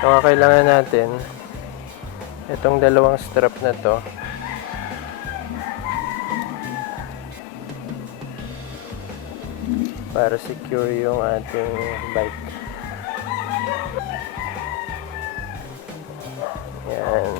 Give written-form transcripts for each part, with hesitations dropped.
Ang kailangan natin, itong dalawang strap na to. Para secure yung ating bike. Yan.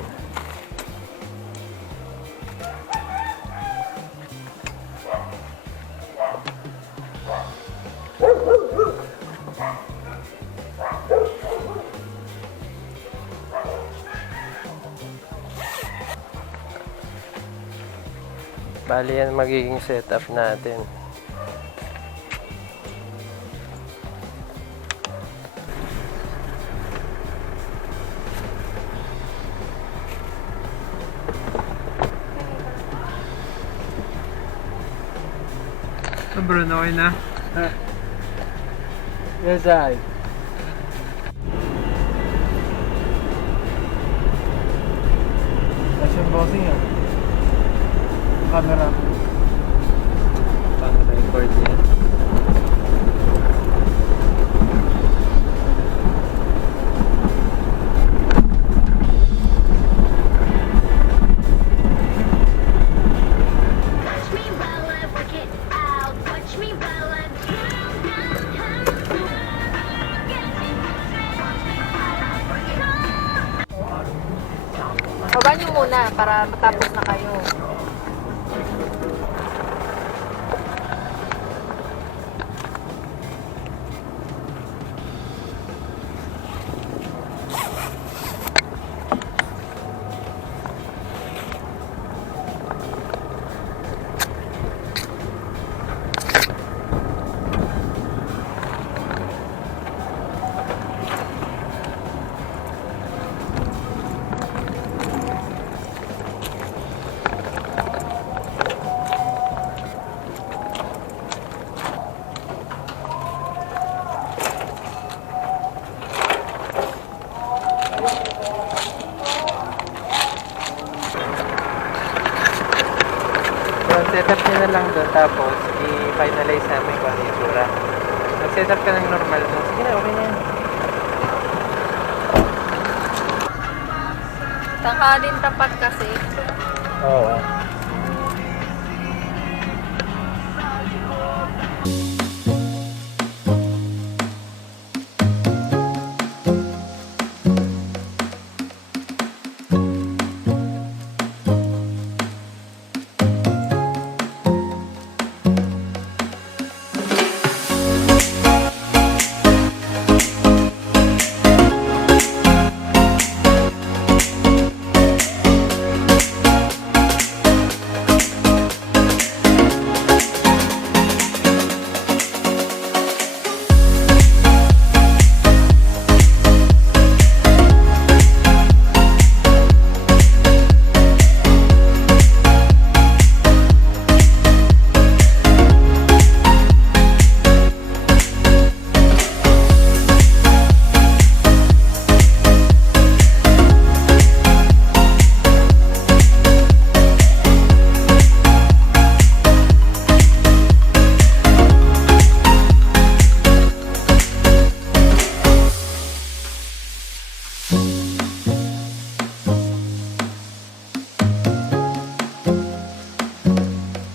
Bali yan magiging setup natin. Bro, okay na? Yes, I. That's yung bossing yan. Camera. Pang record yan. Baba niyo muna para matapos na kayo. Setup nyo na lang doon, tapos i-finalize namin kung ano yung itsura. Mag-setup ka ng normal mo. Sige na, okay na yan. Tanghalin tapat kasi. Oo.